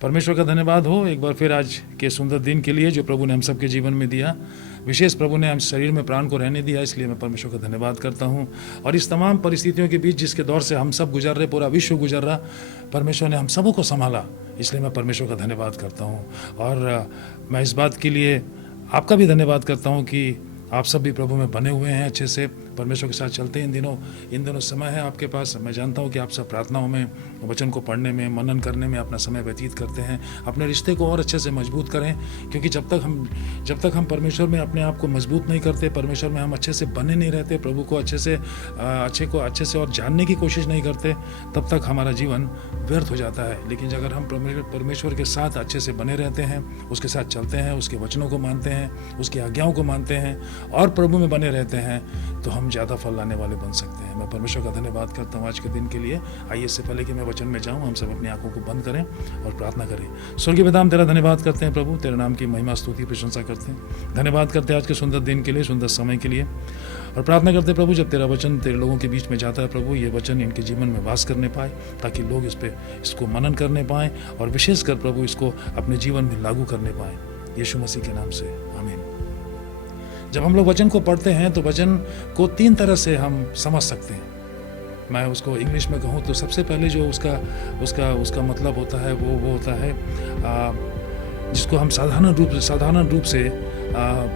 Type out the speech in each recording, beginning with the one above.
परमेश्वर का धन्यवाद हो एक बार फिर आज के सुंदर दिन के लिए जो प्रभु ने हम सबके जीवन में दिया। विशेष प्रभु ने हम शरीर में प्राण को रहने दिया, इसलिए मैं परमेश्वर का धन्यवाद करता हूँ। और इस तमाम परिस्थितियों के बीच जिसके दौर से हम सब गुजर रहे, पूरा विश्व गुजर रहा, परमेश्वर ने हम सबों को संभाला, इसलिए मैं परमेश्वर का धन्यवाद करता हूँ। और मैं इस बात के लिए आपका भी धन्यवाद करता हूँ कि आप सब भी प्रभु में बने हुए हैं, अच्छे से परमेश्वर के साथ चलते हैं। इन दिनों समय है आपके पास। मैं जानता हूँ कि आप सब प्रार्थनाओं में, वचन को पढ़ने में, मनन करने में अपना समय व्यतीत करते हैं। अपने रिश्ते को और अच्छे से मजबूत करें, क्योंकि जब तक हम परमेश्वर में अपने आप को मजबूत नहीं करते, परमेश्वर में हम अच्छे से बने नहीं रहते, प्रभु को अच्छे से और जानने की कोशिश नहीं करते, तब तक हमारा जीवन व्यर्थ हो जाता है। लेकिन अगर हम परमेश्वर के साथ अच्छे से बने रहते हैं, उसके साथ चलते हैं, उसके वचनों को मानते हैं, उसकी आज्ञाओं को मानते हैं और प्रभु में बने रहते हैं, तो हम ज़्यादा फल लाने वाले बन सकते हैं। मैं परमेश्वर का धन्यवाद करता हूँ आज के दिन के लिए। आइए, इससे पहले कि मैं वचन में जाऊँ, हम सब अपनी आंखों को बंद करें और प्रार्थना करें। स्वर्गीय पिता, हम तेरा धन्यवाद करते हैं प्रभु, तेरे नाम की महिमा, स्तुति, प्रशंसा करते हैं। धन्यवाद करते हैं आज के सुंदर दिन के लिए, सुंदर समय के लिए, और प्रार्थना करते हैं प्रभु, जब तेरा वचन तेरे लोगों के बीच में जाता है प्रभु, ये वचन इनके जीवन में वास करने पाए, ताकि लोग इसको मनन करने पाएँ और विशेषकर प्रभु इसको अपने जीवन में लागू करने पाएँ। यीशु मसीह के नाम से आमीन। जब हम लोग वचन को पढ़ते हैं तो वचन को 3 तरह से हम समझ सकते हैं। मैं उसको इंग्लिश में कहूँ तो सबसे पहले जो उसका मतलब होता है वो होता है जिसको हम साधारण रूप से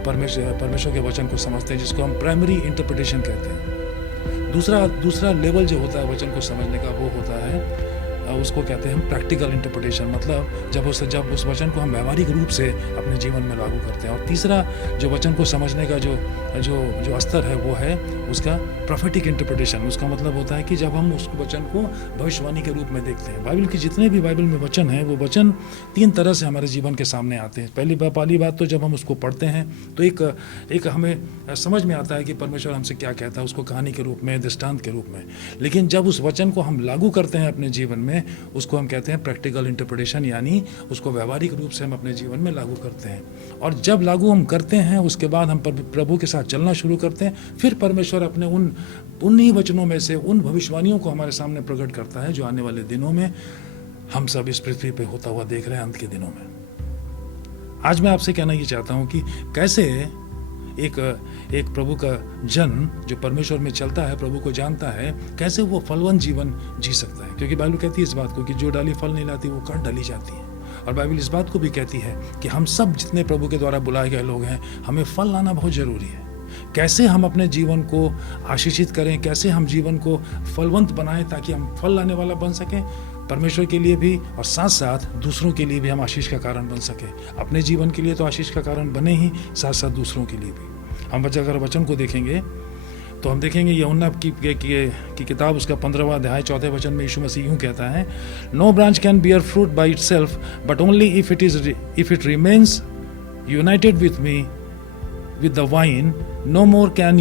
परमेश्वर के वचन को समझते हैं, जिसको हम प्राइमरी इंटरप्रिटेशन कहते हैं। दूसरा लेवल जो होता है वचन को समझने का, वो होता है उसको कहते हैं हम प्रैक्टिकल इंटरप्रिटेशन, मतलब जब उस वचन को हम व्यवहारिक रूप से अपने जीवन में लागू करते हैं। और तीसरा जो वचन को समझने का जो स्तर है वो है उसका प्रोफेटिक इंटरप्रिटेशन। उसका मतलब होता है कि जब हम उस वचन को भविष्यवाणी के रूप में देखते हैं। बाइबल के जितने भी बाइबल में वचन हैं, वो वचन 3 तरह से हमारे जीवन के सामने आते हैं। पहली बात तो जब हम उसको पढ़ते हैं तो एक हमें समझ में आता है कि परमेश्वर हमसे क्या कहता है, उसको कहानी के रूप में, दृष्टांत के रूप में। लेकिन जब उस वचन को हम लागू करते हैं अपने जीवन में, उसको हम कहते हैं प्रैक्टिकल इंटरप्रिटेशन, यानी उसको व्यवहारिक रूप से हम अपने जीवन में लागू करते हैं। और जब लागू हम करते हैं, उसके बाद हम प्रभु के साथ चलना शुरू करते हैं। फिर परमेश्वर अपने उन्हीं वचनों में से उन भविष्यवाणियों को हमारे सामने प्रकट करता है, जो आने वाले दिनों में हम सब इस पृथ्वी पे होता हुआ देख रहे हैं, अंत के दिनों में। आज मैं आपसे कहना ये चाहता हूँ कि कैसे एक प्रभु का जन जो परमेश्वर में चलता है, प्रभु को जानता है, कैसे वो फलवंत जीवन जी सकता है। क्योंकि बाइबल कहती है इस बात को कि जो डाली फल नहीं लाती वो काट डाली जाती है। और बाइबल इस बात को भी कहती है कि हम सब जितने प्रभु के द्वारा बुलाए गए लोग हैं, हमें फल लाना बहुत जरूरी है। कैसे हम अपने जीवन को आशीषित करें, कैसे हम जीवन को फलवंत बनाएं, ताकि हम फल लाने वाला बन सकें, परमेश्वर के लिए भी और साथ साथ दूसरों के लिए भी हम आशीष का कारण बन सके। अपने जीवन के लिए तो आशीष का कारण बने ही, साथ साथ दूसरों के लिए भी। हम अगर वचन को देखेंगे तो हम देखेंगे यूहन्ना की किताब, उसका 15वां अध्याय 4 वचन में यीशु मसीह यूं कहता है, no branch can bear fruit by itself but only if it remains united with me with the vine, no more can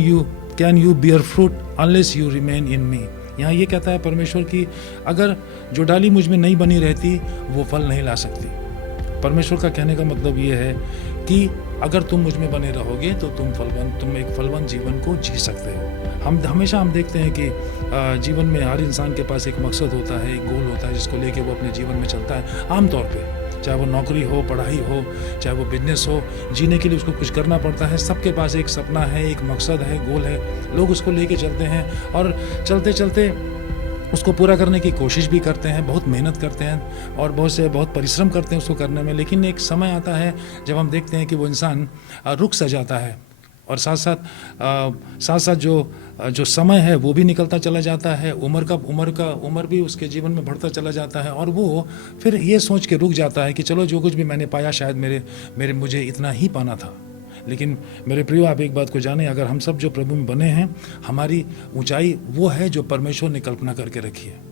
you bear fruit unless you remain in me. यहाँ ये कहता है परमेश्वर की अगर जो डाली मुझ में नहीं बनी रहती, वो फल नहीं ला सकती। परमेश्वर का कहने का मतलब ये है कि अगर तुम मुझ में बने रहोगे तो तुम एक फलवंत जीवन को जी सकते हो। हम देखते हैं कि जीवन में हर इंसान के पास एक मकसद होता है, एक गोल होता है, जिसको लेके वो अपने जीवन में चलता है। आमतौर पे चाहे वो नौकरी हो, पढ़ाई हो, चाहे वो बिजनेस हो, जीने के लिए उसको कुछ करना पड़ता है। सबके पास एक सपना है, एक मकसद है, गोल है। लोग उसको लेके चलते हैं और चलते चलते उसको पूरा करने की कोशिश भी करते हैं, बहुत मेहनत करते हैं और बहुत परिश्रम करते हैं उसको करने में। लेकिन एक समय आता है जब हम देखते हैं कि वो इंसान रुक सा जाता है और साथ साथ जो समय है वो भी निकलता चला जाता है। उम्र भी उसके जीवन में बढ़ता चला जाता है और वो फिर ये सोच के रुक जाता है कि चलो जो कुछ भी मैंने पाया शायद मुझे इतना ही पाना था। लेकिन मेरे प्रियो, आप एक बात को जानें, अगर हम सब जो प्रभु में बने हैं, हमारी ऊंचाई वो है जो परमेश्वर ने कल्पना करके रखी है।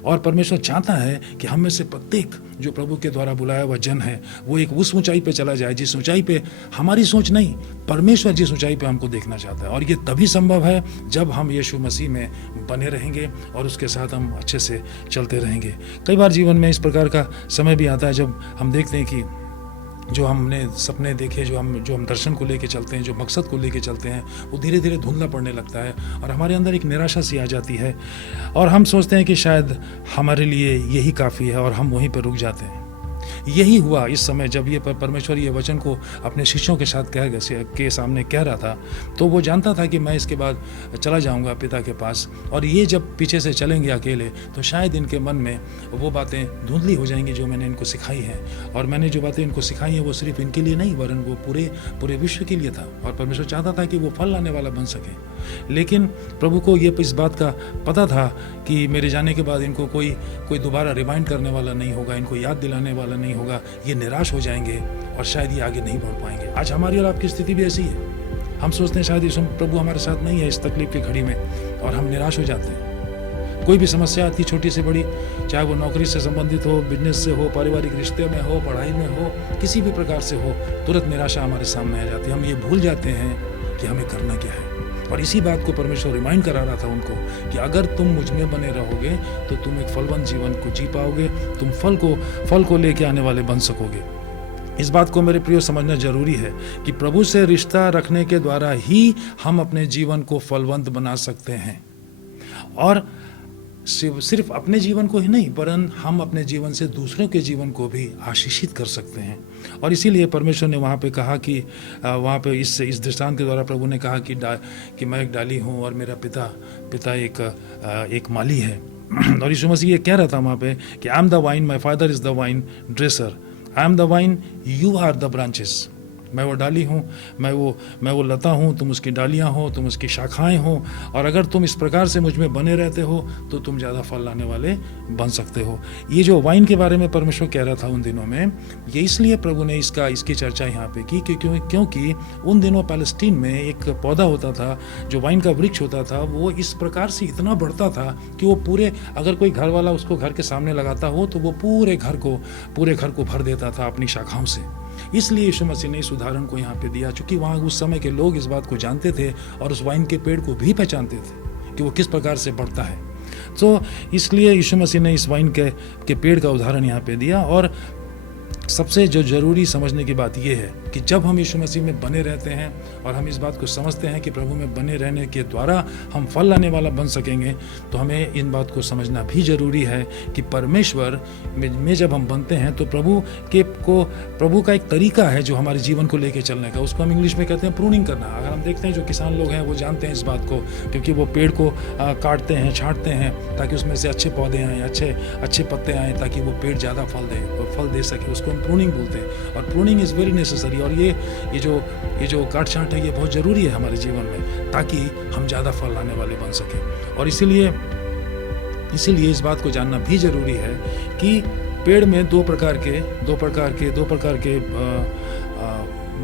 और परमेश्वर चाहता है कि हम में से प्रत्येक जो प्रभु के द्वारा बुलाया हुआ जन है, वो एक उस ऊंचाई पे चला जाए जिस ऊंचाई पे हमारी सोच नहीं, परमेश्वर जिस ऊंचाई पे हमको देखना चाहता है। और ये तभी संभव है जब हम यीशु मसीह में बने रहेंगे और उसके साथ हम अच्छे से चलते रहेंगे। कई बार जीवन में इस प्रकार का समय भी आता है जब हम देखते हैं कि जो हमने सपने देखे, जो हम दर्शन को लेके चलते हैं, जो मकसद को लेके चलते हैं, वो धीरे धीरे धुंधला पड़ने लगता है और हमारे अंदर एक निराशा सी आ जाती है और हम सोचते हैं कि शायद हमारे लिए यही काफ़ी है और हम वहीं पर रुक जाते हैं। यही हुआ इस समय जब ये परमेश्वर ये वचन को अपने शिष्यों के साथ के सामने कह रहा था। तो वो जानता था कि मैं इसके बाद चला जाऊंगा पिता के पास, और ये जब पीछे से चलेंगे अकेले तो शायद इनके मन में वो बातें धुंधली हो जाएंगी जो मैंने इनको सिखाई हैं। और मैंने जो बातें इनको सिखाई हैं वो सिर्फ इनके लिए नहीं वरन वो पूरे विश्व के लिए था। और परमेश्वर चाहता था कि वो फल लाने वाला बन सके। लेकिन प्रभु को ये इस बात का पता था कि मेरे जाने के बाद इनको कोई दोबारा रिमाइंड करने वाला नहीं होगा, इनको याद दिलाने वाला नहीं होगा, ये निराश हो जाएंगे और शायद ये आगे नहीं बढ़ पाएंगे। आज हमारी और आपकी स्थिति भी ऐसी है। हम सोचते हैं शायद यीशु प्रभु हमारे साथ नहीं है इस तकलीफ की घड़ी में, और हम निराश हो जाते हैं। कोई भी समस्या आती, छोटी से बड़ी, चाहे वो नौकरी से संबंधित हो, बिजनेस से हो, पारिवारिक रिश्ते में हो, पढ़ाई में हो, किसी भी प्रकार से हो, तुरंत निराशा हमारे सामने आ जाती है। हम ये भूल जाते हैं कि हमें करना क्या है। और इसी बात को परमेश्वर रिमाइंड करा रहा था उनको कि अगर तुम मुझ में बने रहोगे तो तुम एक फलवंत जीवन को जी पाओगे, तुम फल को लेके आने वाले बन सकोगे। इस बात को मेरे प्रियो समझना जरूरी है कि प्रभु से रिश्ता रखने के द्वारा ही हम अपने जीवन को फलवंत बना सकते हैं। और सिर्फ अपने जीवन को ही नहीं वरन हम अपने जीवन से दूसरों के जीवन को भी आशीषित कर सकते हैं। और इसीलिए परमेश्वर ने वहाँ पे कहा कि वहाँ पे इस दृष्टांत के द्वारा प्रभु ने कहा कि मैं एक डाली हूँ और मेरा पिता एक माली है। और यीशु मसीह ये कह रहा था वहाँ पे कि I am the vine, my father is the vine dresser, I am the vine, you are the branches. मैं वो डाली हूँ, मैं वो लता हूँ, तुम उसकी डालियाँ हो, तुम उसकी शाखाएं हो। और अगर तुम इस प्रकार से मुझ में बने रहते हो तो तुम ज़्यादा फल लाने वाले बन सकते हो। ये जो वाइन के बारे में परमेश्वर कह रहा था उन दिनों में, ये इसलिए प्रभु ने इसकी चर्चा यहाँ पे की क्योंकि उन दिनों पैलेस्टीन में एक पौधा होता था जो वाइन का वृक्ष होता था। वो इस प्रकार से इतना बढ़ता था कि वो अगर कोई घर वाला उसको घर के सामने लगाता हो तो वो पूरे घर को भर देता था अपनी शाखाओं से। इसलिए यीशु मसीह ने इस उदाहरण को यहाँ पे दिया, चूंकि वहाँ उस समय के लोग इस बात को जानते थे और उस वाइन के पेड़ को भी पहचानते थे कि वो किस प्रकार से बढ़ता है। तो इसलिए यीशु मसीह ने इस वाइन के पेड़ का उदाहरण यहाँ पे दिया। और सबसे जो जरूरी समझने की बात यह है कि जब हम यीशु मसीह में बने रहते हैं और हम इस बात को समझते हैं कि प्रभु में बने रहने के द्वारा हम फल लाने वाला बन सकेंगे, तो हमें इन बात को समझना भी जरूरी है कि परमेश्वर में जब हम बनते हैं तो प्रभु का एक तरीका है जो हमारे जीवन को लेके चलने का, उसको हम इंग्लिश में कहते हैं प्रूनिंग करना। अगर हम देखते हैं जो किसान लोग हैं वो जानते हैं इस बात को, क्योंकि वो पेड़ को काटते हैं, छांटते हैं ताकि उसमें से अच्छे पौधे आएँ, अच्छे पत्ते आएँ, ताकि वो पेड़ ज़्यादा फल दे और फल दे सके। उसको प्रूनिंग बोलते हैं। और प्रूनिंग इज़ वेरी नेसेसरी। और ये जो काट छांट है ये बहुत ज़रूरी है हमारे जीवन में, ताकि हम ज़्यादा फल लाने वाले बन सकें। और इसीलिए इस बात को जानना भी ज़रूरी है कि पेड़ में दो प्रकार के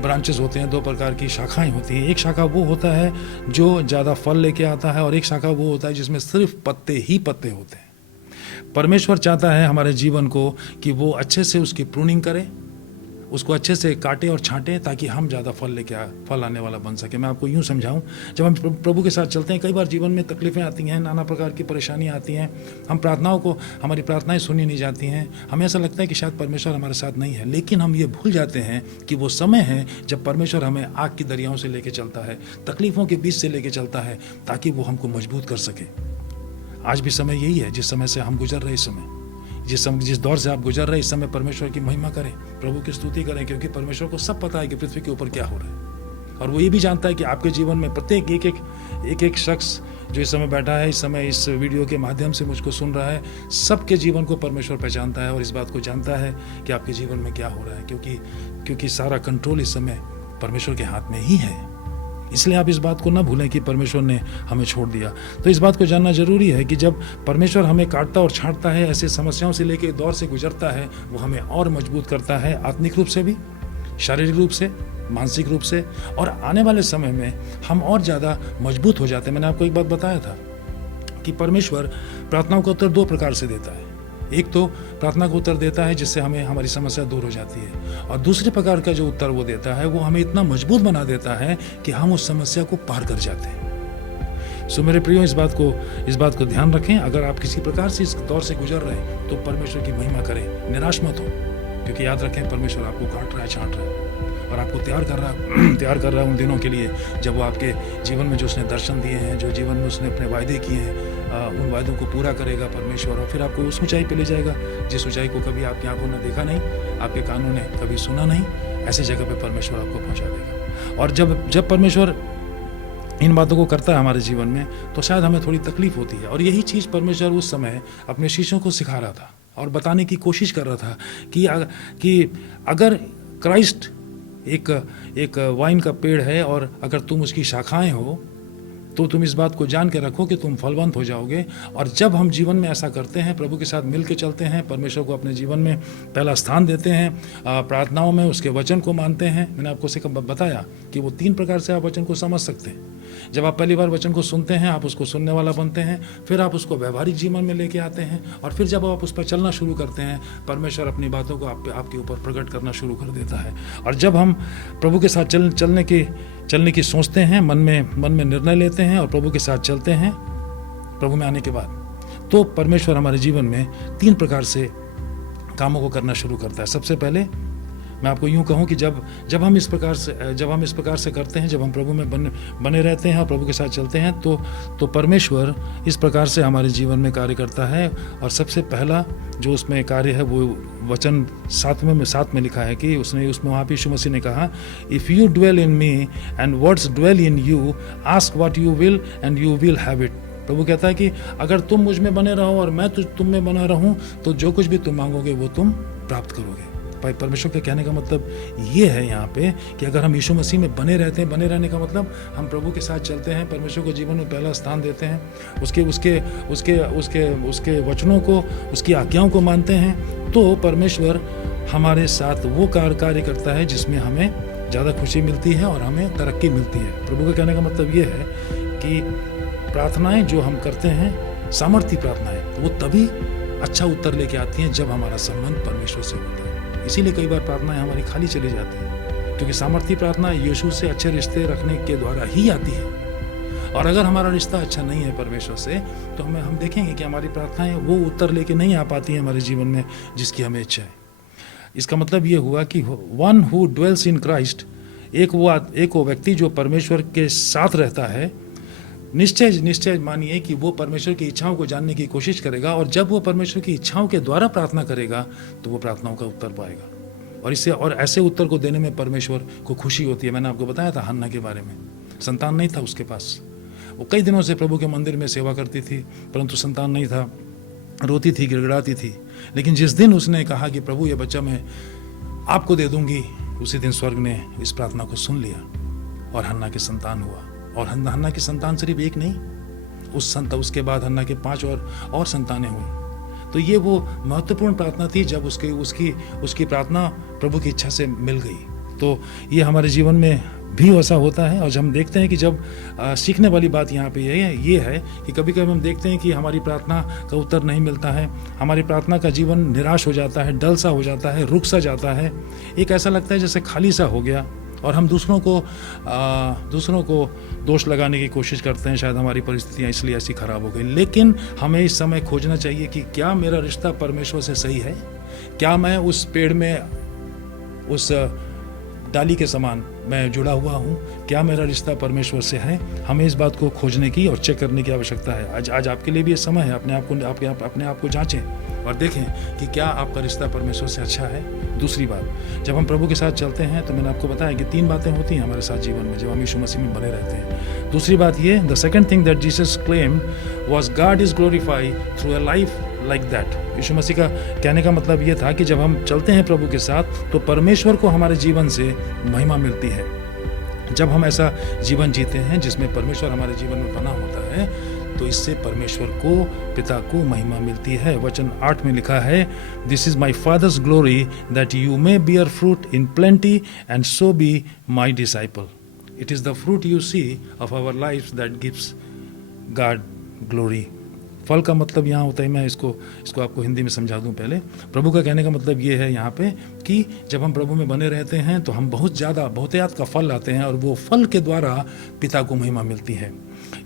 ब्रांचेस होते हैं, दो प्रकार की शाखाएं होती हैं। एक शाखा वो होता है जो ज़्यादा फल लेके आता है, और एक शाखा वो होता है जिसमें सिर्फ पत्ते ही पत्ते होते हैं। परमेश्वर चाहता है हमारे जीवन को कि वो अच्छे से उसकी प्रूनिंग करे, उसको अच्छे से काटे और छांटे, ताकि हम ज़्यादा फल आने वाला बन सके। मैं आपको यूँ समझाऊं, जब हम प्रभु के साथ चलते हैं कई बार जीवन में तकलीफ़ें आती हैं, नाना प्रकार की परेशानियाँ आती हैं, हमारी प्रार्थनाएं सुनी नहीं जाती हैं, हमें ऐसा लगता है कि शायद परमेश्वर हमारे साथ नहीं है। लेकिन हम ये भूल जाते हैं कि वो समय है जब परमेश्वर हमें आग की दरियाओं से लेके चलता है, तकलीफ़ों के बीच से लेके चलता है, ताकि वो हमको मजबूत कर सके। आज भी समय यही है जिस समय से हम गुजर रहे, जिस दौर से आप गुजर रहे, इस समय परमेश्वर की महिमा करें, प्रभु की स्तुति करें, क्योंकि परमेश्वर को सब पता है कि पृथ्वी के ऊपर क्या हो रहा है। और वो ये भी जानता है कि आपके जीवन में प्रत्येक एक शख्स जो इस समय बैठा है, इस समय इस वीडियो के माध्यम से मुझको सुन रहा है, सबके जीवन को परमेश्वर पहचानता है और इस बात को जानता है कि आपके जीवन में क्या हो रहा है, क्योंकि सारा कंट्रोल इस समय परमेश्वर के हाथ में ही है। इसलिए आप इस बात को ना भूलें कि परमेश्वर ने हमें छोड़ दिया। तो इस बात को जानना जरूरी है कि जब परमेश्वर हमें काटता और छांटता है, ऐसे समस्याओं से लेकर दौर से गुजरता है, वो हमें और मजबूत करता है, आत्मिक रूप से भी, शारीरिक रूप से, मानसिक रूप से। और आने वाले समय में हम और ज़्यादा मजबूत हो जाते हैं। मैंने आपको एक बात बताया था कि परमेश्वर प्रार्थनाओं का उत्तर दो प्रकार से देता है। एक तो प्रार्थना का उत्तर देता है जिससे हमें हमारी समस्या दूर हो जाती है, और दूसरे प्रकार का जो उत्तर वो देता है वो हमें इतना मजबूत बना देता है कि हम उस समस्या को पार कर जाते हैं। सो मेरे प्रियो, इस बात को ध्यान रखें। अगर आप किसी प्रकार से इस दौर से गुजर रहे हैं तो परमेश्वर की महिमा करें, निराश मत हो, क्योंकि याद रखें परमेश्वर आपको काट रहा है, छांट रहा है और आपको तैयार कर रहा है उन दिनों के लिए जब वो आपके जीवन में जो उसने दर्शन दिए हैं, जो जीवन में उसने अपने वायदे किए हैं, उन वायदों को पूरा करेगा परमेश्वर, और फिर आपको उस ऊंचाई पे ले जाएगा जिस ऊंचाई को कभी आपकी आंखों ने देखा नहीं, आपके कानों ने कभी सुना नहीं। ऐसी जगह पे परमेश्वर आपको पहुंचा देगा। और जब परमेश्वर इन बातों को करता है हमारे जीवन में, तो शायद हमें थोड़ी तकलीफ होती है। और यही चीज़ परमेश्वर उस समय अपने शिष्यों को सिखा रहा था और बताने की कोशिश कर रहा था कि अगर क्राइस्ट एक वाइन का पेड़ है और अगर तुम उसकी शाखाएं हो, तो तुम इस बात को जान के रखो कि तुम फलवंत हो जाओगे। और जब हम जीवन में ऐसा करते हैं, प्रभु के साथ मिल के चलते हैं, परमेश्वर को अपने जीवन में पहला स्थान देते हैं, प्रार्थनाओं में उसके वचन को मानते हैं। मैंने आपको बताया कि वो 3 प्रकार से आप वचन को समझ सकते हैं। जब आप पहली बार वचन को सुनते हैं, आप उसको सुनने वाला बनते हैं, फिर आप उसको व्यवहारिक जीवन में लेके आते हैं, और फिर जब आप उस पर चलना शुरू करते हैं, परमेश्वर अपनी बातों को आपके ऊपर प्रकट करना शुरू कर देता है। और जब हम प्रभु के साथ चलने की सोचते हैं, मन में निर्णय लेते हैं और प्रभु के साथ चलते हैं, प्रभु में आने के बाद, तो परमेश्वर हमारे जीवन में 3 प्रकार से कामों को करना शुरू करता है। सबसे पहले मैं आपको यूं कहूं कि जब हम इस प्रकार से करते हैं, जब हम प्रभु में बने रहते हैं और प्रभु के साथ चलते हैं, तो परमेश्वर इस प्रकार से हमारे जीवन में कार्य करता है। और सबसे पहला जो उसमें कार्य है, वो वचन 7 में लिखा है कि उसमें वहाँ पे यीशु मसीह ने कहा, if you dwell in me and words dwell in you, ask what you will and you will have it. प्रभु कहता है कि अगर तुम मुझ में बने रहो और मैं तुम में बना रहूं, तो जो कुछ भी तुम मांगोगे वो तुम प्राप्त करोगे। परमेश्वर के कहने का मतलब ये है यहाँ पे कि अगर हम यीशु मसीह में बने रहते हैं, बने रहने का मतलब हम प्रभु के साथ चलते हैं, परमेश्वर को जीवन में पहला स्थान देते हैं, उसके वचनों को, उसकी आज्ञाओं को मानते हैं, तो परमेश्वर हमारे साथ वो कार्य करता है जिसमें हमें ज़्यादा खुशी मिलती है और हमें तरक्की मिलती है। प्रभु के कहने का मतलब ये है कि प्रार्थनाएं जो हम करते हैं, सामर्थ्य प्रार्थनाएं, वो तभी अच्छा उत्तर लेके आती हैं जब हमारा संबंध परमेश्वर से होता है। इसीलिए कई बार प्रार्थनाएं हमारी खाली चली जाती हैं, क्योंकि सामर्थ्य प्रार्थना यीशु से अच्छे रिश्ते रखने के द्वारा ही आती है। और अगर हमारा रिश्ता अच्छा नहीं है परमेश्वर से, तो हम देखेंगे कि हमारी प्रार्थनाएं वो उत्तर लेके नहीं आ पाती हैं हमारे जीवन में जिसकी हमें इच्छा है। इसका मतलब ये हुआ कि one who dwells in Christ, एक वो व्यक्ति जो परमेश्वर के साथ रहता है, निश्चय मानिए कि वो परमेश्वर की इच्छाओं को जानने की कोशिश करेगा। और जब वो परमेश्वर की इच्छाओं के द्वारा प्रार्थना करेगा, तो वो प्रार्थनाओं का उत्तर पाएगा। और ऐसे उत्तर को देने में परमेश्वर को खुशी होती है। मैंने आपको बताया था हन्ना के बारे में, संतान नहीं था उसके पास, वो कई दिनों से प्रभु के मंदिर में सेवा करती थी, परंतु संतान नहीं था, रोती थी, गिड़गिड़ाती थी। लेकिन जिस दिन उसने कहा कि प्रभु ये बच्चा मैं आपको दे दूंगी, उसी दिन स्वर्ग ने इस प्रार्थना को सुन लिया और हन्ना के संतान हुआ। और हन्ना की संतान सिर्फ एक नहीं, उसके बाद हन्ना के 5 और संतानें हुई। तो ये वो महत्वपूर्ण प्रार्थना थी जब उसकी प्रार्थना प्रभु की इच्छा से मिल गई। तो ये हमारे जीवन में भी ऐसा होता है। और जब हम देखते हैं कि जब सीखने वाली बात यहाँ पे ये है कि कभी कभी हम देखते हैं कि हमारी प्रार्थना का उत्तर नहीं मिलता है, हमारी प्रार्थना का जीवन निराश हो जाता है, डल सा हो जाता है, रुक सा जाता है, एक ऐसा लगता है जैसे खाली सा हो गया। और हम दूसरों को दोष लगाने की कोशिश करते हैं, शायद हमारी परिस्थितियाँ इसलिए ऐसी खराब हो गई। लेकिन हमें इस समय खोजना चाहिए कि क्या मेरा रिश्ता परमेश्वर से सही है? क्या मैं उस पेड़ में, उस डाली के समान मैं जुड़ा हुआ हूँ? क्या मेरा रिश्ता परमेश्वर से है? हमें इस बात को खोजने की और चेक करने की आवश्यकता है। आज आपके लिए भी ये समय है, अपने आप को जांचें और देखें कि क्या आपका रिश्ता परमेश्वर से अच्छा है। दूसरी बात, जब हम प्रभु के साथ चलते हैं, तो मैंने आपको बताया कि 3 बातें होती हैं हमारे साथ जीवन में जब हम यीशु मसीह में बने रहते हैं। दूसरी बात ये, the second thing that Jesus claimed was God is glorified through a life like that. यीशु मसीह का कहने का मतलब ये था कि जब हम चलते हैं प्रभु के साथ, तो परमेश्वर को हमारे जीवन से महिमा मिलती है। जब हम ऐसा जीवन जीते हैं जिसमें परमेश्वर हमारे जीवन में बना होता है, तो इससे परमेश्वर को, पिता को महिमा मिलती है। वचन 8 में लिखा है, this is my father's glory that you may bear fruit in plenty and so be my disciple. It is the fruit you see of our life that gives God glory. फल का मतलब यहाँ होता है, मैं इसको आपको हिंदी में समझा दूँ पहले। प्रभु का कहने का मतलब ये है यहाँ पे कि जब हम प्रभु में बने रहते हैं, तो हम बहुतायत का फल लाते हैं, और वो फल के द्वारा पिता को महिमा मिलती है।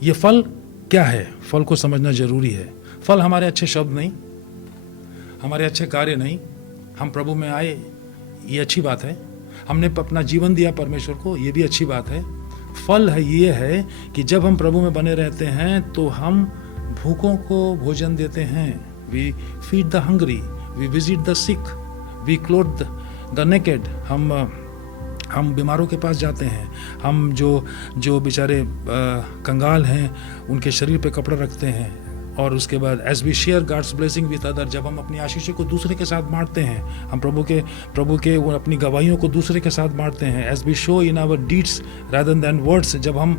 ये फल क्या है? फल को समझना जरूरी है। फल हमारे अच्छे शब्द नहीं, हमारे अच्छे कार्य नहीं। हम प्रभु में आए, ये अच्छी बात है। हमने अपना जीवन दिया परमेश्वर को, ये भी अच्छी बात है। फल है ये है कि जब हम प्रभु में बने रहते हैं, तो हम भूखों को भोजन देते हैं, we feed the hungry, we visit the sick, we clothe the naked. हम बीमारों के पास जाते हैं, हम जो बेचारे कंगाल हैं उनके शरीर पे कपड़ा रखते हैं। और उसके बाद as we share God's blessing with other, जब हम अपनी आशीषों को दूसरे के साथ बांटते हैं, हम प्रभु के वो अपनी गवाहियों को दूसरे के साथ बांटते हैं। As we show in our deeds rather than words, जब हम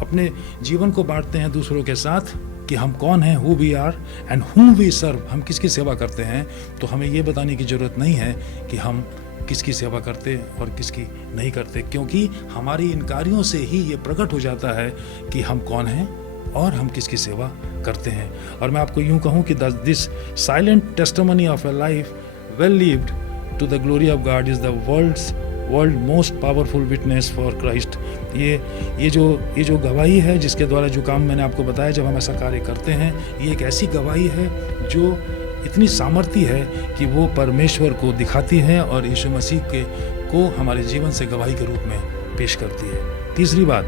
अपने जीवन को बांटते हैं दूसरों के साथ कि हम कौन हैं, who we are and whom we serve, हम किसकी सेवा करते हैं, तो हमें ये बताने की ज़रूरत नहीं है कि हम किसकी सेवा करते और किसकी नहीं करते, क्योंकि हमारी इन कार्यों से ही ये प्रकट हो जाता है कि हम कौन हैं और हम किसकी सेवा करते हैं। और मैं आपको यूं कहूं कि this silent testimony of a life well lived to the glory of God is the world most powerful witness for Christ. ये जो गवाही है, जिसके द्वारा जो काम मैंने आपको बताया, जब हम ऐसा कार्य करते हैं, ये एक ऐसी गवाही है जो इतनी सामर्थी है कि वो परमेश्वर को दिखाती है और यीशु मसीह को हमारे जीवन से गवाही के रूप में पेश करती है। तीसरी बात,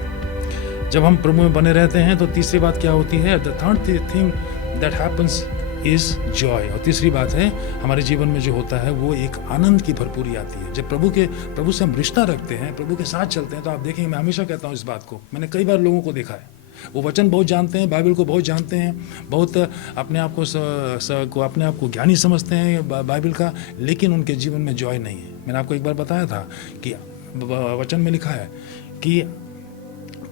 जब हम प्रभु में बने रहते हैं तो तीसरी बात क्या होती है? The third thing that happens is Joy. और तीसरी बात है, हमारे जीवन में जो होता है वो एक आनंद की भरपूरी आती है। जब प्रभु से हम रिश्ता रखते हैं, प्रभु के साथ चलते हैं, तो आप देखेंगे, मैं हमेशा कहता हूँ इस बात को, मैंने कई बार लोगों को देखा है, वो वचन बहुत जानते हैं, बाइबल को बहुत जानते हैं, बहुत अपने आप को अपने आप को ज्ञानी समझते हैं बाइबल का, लेकिन उनके जीवन में जॉय नहीं है। मैंने आपको एक बार बताया था कि वचन में लिखा है कि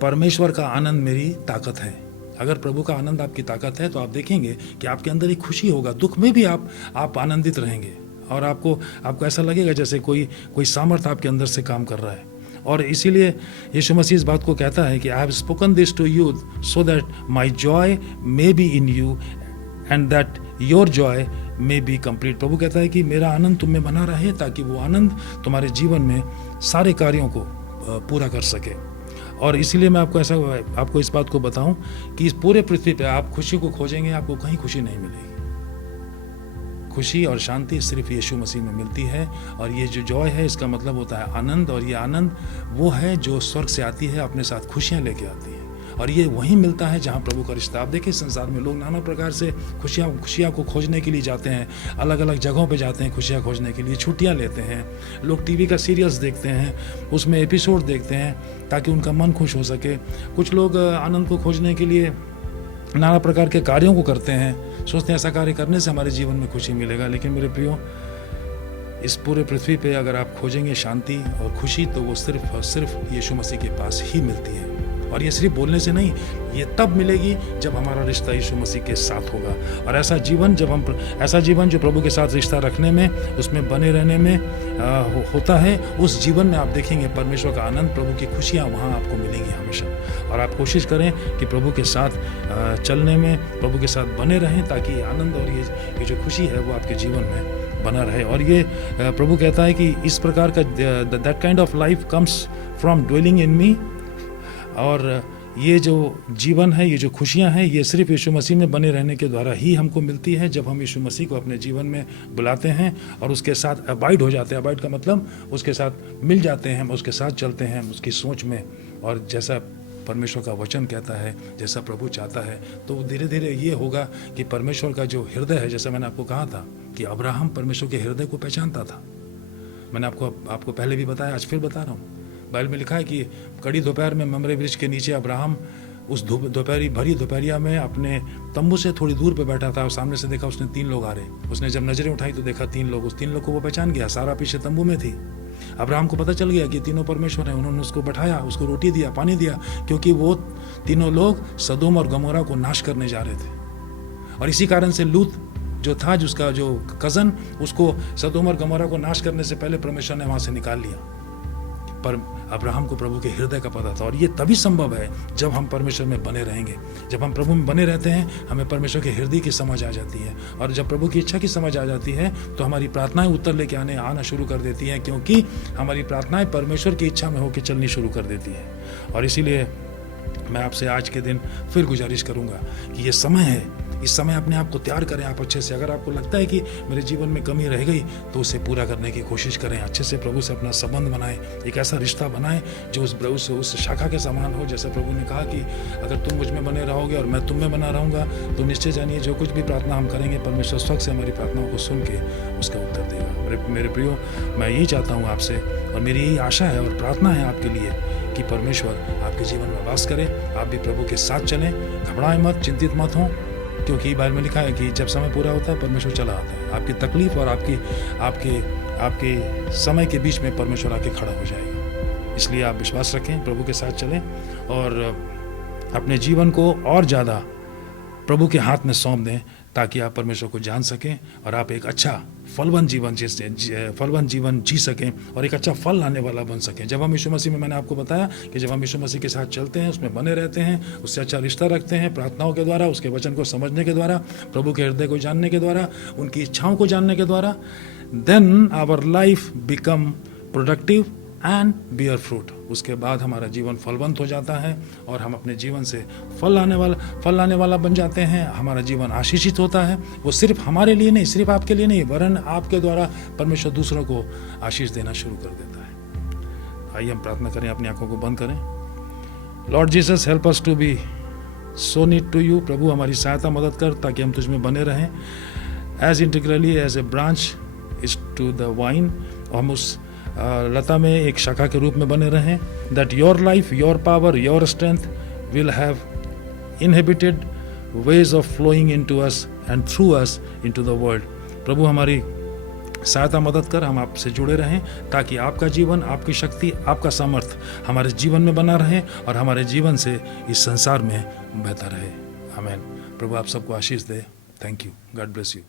परमेश्वर का आनंद मेरी ताकत है। अगर प्रभु का आनंद आपकी ताकत है तो आप देखेंगे कि आपके अंदर एक खुशी होगा, दुख में भी आप आनंदित रहेंगे और आपको ऐसा लगेगा जैसे कोई सामर्थ आपके अंदर से काम कर रहा है। और इसीलिए यीशु मसीह इस बात को कहता है कि I have spoken this to you so that my joy may be in you and that your joy may be complete. प्रभु कहता है कि मेरा आनंद तुम में बना रहे ताकि वो आनंद तुम्हारे जीवन में सारे कार्यों को पूरा कर सके। और इसीलिए मैं आपको इस बात को बताऊं कि इस पूरे पृथ्वी पे आप खुशी को खोजेंगे, आपको कहीं खुशी नहीं मिलेगी। खुशी और शांति सिर्फ यीशु मसीह में मिलती है। और ये जो जॉय है, इसका मतलब होता है आनंद, और ये आनंद वो है जो स्वर्ग से आती है, अपने साथ खुशियाँ लेके आती है। और ये वहीं मिलता है जहाँ प्रभु का रिश्ता। आप देखिए, संसार में लोग नाना प्रकार से खुशियाँ को खोजने के लिए जाते हैं, अलग अलग जगहों पे जाते हैं खुशियाँ खोजने के लिए, छुट्टियाँ लेते हैं। लोग टीवी का सीरियल्स देखते हैं, उसमें एपिसोड देखते हैं ताकि उनका मन खुश हो सके। कुछ लोग आनंद को खोजने के लिए नाना प्रकार के कार्यों को करते हैं, सोचते हैं ऐसा कार्य करने से हमारे जीवन में खुशी मिलेगा। लेकिन मेरे प्रियो, इस पूरे पृथ्वी पे अगर आप खोजेंगे शांति और खुशी, तो वो सिर्फ और सिर्फ यीशु मसीह के पास ही मिलती है। और ये सिर्फ बोलने से नहीं, ये तब मिलेगी जब हमारा रिश्ता यीशु मसीह के साथ होगा। और ऐसा जीवन जो प्रभु के साथ रिश्ता रखने में, उसमें बने रहने में होता है, उस जीवन में आप देखेंगे परमेश्वर का आनंद, प्रभु की खुशियाँ वहाँ आपको मिलेंगी हमेशा। और आप कोशिश करें कि प्रभु के साथ चलने में, प्रभु के साथ बने रहें, ताकि आनंद और ये जो खुशी है वो आपके जीवन में बना रहे। और ये प्रभु कहता है कि इस प्रकार का that kind of life comes from dwelling in me. और ये जो जीवन है, ये जो खुशियाँ हैं, ये सिर्फ यीशु मसीह में बने रहने के द्वारा ही हमको मिलती है, जब हम यीशु मसीह को अपने जीवन में बुलाते हैं और उसके साथ अबाइड हो जाते हैं। अबाइड का मतलब उसके साथ मिल जाते हैं, उसके साथ चलते हैं, उसकी सोच में, और जैसा परमेश्वर का वचन कहता है, जैसा प्रभु चाहता है, तो धीरे धीरे ये होगा कि परमेश्वर का जो हृदय है, जैसा मैंने आपको कहा था कि अब्राहम परमेश्वर के हृदय को पहचानता था। मैंने आपको पहले भी बताया, आज फिर बता रहा हूँ। बाइबल में लिखा है कि कड़ी दोपहर में ममरे वृक्ष के नीचे अब्राहम उस भरी दोपहरिया में अपने तंबू से थोड़ी दूर पे बैठा था, और सामने से देखा उसने 3 लोग आ रहे। उसने जब नजरें उठाई तो देखा 3 लोग। उस 3 लोग को वो पहचान गया। सारा पीछे तंबू में थी। अब्राहम को पता चल गया कि तीनों परमेश्वर हैं। उन्होंने उसको बैठाया, उसको रोटी दिया, पानी दिया, क्योंकि वो तीनों लोग सदोम और गमोरा को नाश करने जा रहे थे। और इसी कारण से लूत जो था, जिसका जो कज़न, उसको सदोम और गमोरा को नाश करने से पहले परमेश्वर ने वहाँ से निकाल लिया। पर अब्राहम को प्रभु के हृदय का पता था। और ये तभी संभव है जब हम परमेश्वर में बने रहेंगे। जब हम प्रभु में बने रहते हैं, हमें परमेश्वर के हृदय की समझ आ जाती है। और जब प्रभु की इच्छा की समझ आ जाती है, तो हमारी प्रार्थनाएं उत्तर लेके आना शुरू कर देती हैं, क्योंकि हमारी प्रार्थनाएं परमेश्वर की इच्छा में होकर चलनी शुरू कर देती है। और इसीलिए मैं आपसे आज के दिन फिर गुजारिश करूंगा कि ये समय है, इस समय अपने आप को तैयार करें आप अच्छे से। अगर आपको लगता है कि मेरे जीवन में कमी रह गई तो उसे पूरा करने की कोशिश करें। अच्छे से प्रभु से अपना संबंध बनाएं, एक ऐसा रिश्ता बनाएं जो उस शाखा के समान हो। जैसे प्रभु ने कहा कि अगर तुम मुझ में बने रहोगे और मैं तुम में बना रहूँगा तो निश्चय जानिए जो कुछ भी प्रार्थना हम करेंगे परमेश्वर स्वयं से हमारी प्रार्थनाओं को सुन के उसका उत्तर देगा। मेरे प्रियो, मैं यही चाहता हूँ आपसे, और मेरी यही आशा है और प्रार्थना है आपके लिए कि परमेश्वर आपके जीवन में वास करे। आप भी प्रभु के साथ चलें, घबराएं मत, चिंतित मत हों, क्योंकि बाइबल में लिखा है कि जब समय पूरा होता है परमेश्वर चला आता है। आपकी तकलीफ और आपके समय के बीच में परमेश्वर आके खड़ा हो जाएगा। इसलिए आप विश्वास रखें, प्रभु के साथ चलें और अपने जीवन को और ज़्यादा प्रभु के हाथ में सौंप दें ताकि आप परमेश्वर को जान सकें और आप एक अच्छा फलवान जीवन जी सकें और एक अच्छा फल लाने वाला बन सकें। जब हम यीशु मसीह में, मैंने आपको बताया कि जब हम यीशु मसीह के साथ चलते हैं, उसमें बने रहते हैं, उससे अच्छा रिश्ता रखते हैं, प्रार्थनाओं के द्वारा, उसके वचन को समझने के द्वारा, प्रभु के हृदय को जानने के द्वारा, उनकी इच्छाओं को जानने के द्वारा, then our life become productive and bear fruit. उसके बाद हमारा जीवन फलवंत हो जाता है और हम अपने जीवन से फल लाने वाला बन जाते हैं। हमारा जीवन आशीषित होता है। वो सिर्फ हमारे लिए नहीं, सिर्फ आपके लिए नहीं, वरन आपके द्वारा परमेश्वर दूसरों को आशीष देना शुरू कर देता है। आइए हम प्रार्थना करें, अपनी आंखों को बंद करें। Lord Jesus, help us to be so need to you. प्रभु हमारी सहायता मदद कर ताकि हम तुझ में बने रहें, as integrally as a branch is to the vine. हम उस लता में एक शाखा के रूप में बने रहें, that your life, your power, your strength will have inhabited ways of flowing into us and through us into the world. प्रभु हमारी सहायता मदद कर हम आपसे जुड़े रहें ताकि आपका जीवन, आपकी शक्ति, आपका सामर्थ्य हमारे जीवन में बना रहे और हमारे जीवन से इस संसार में बहता रहे। आमीन। प्रभु आप सबको आशीष दे। Thank you. God bless you.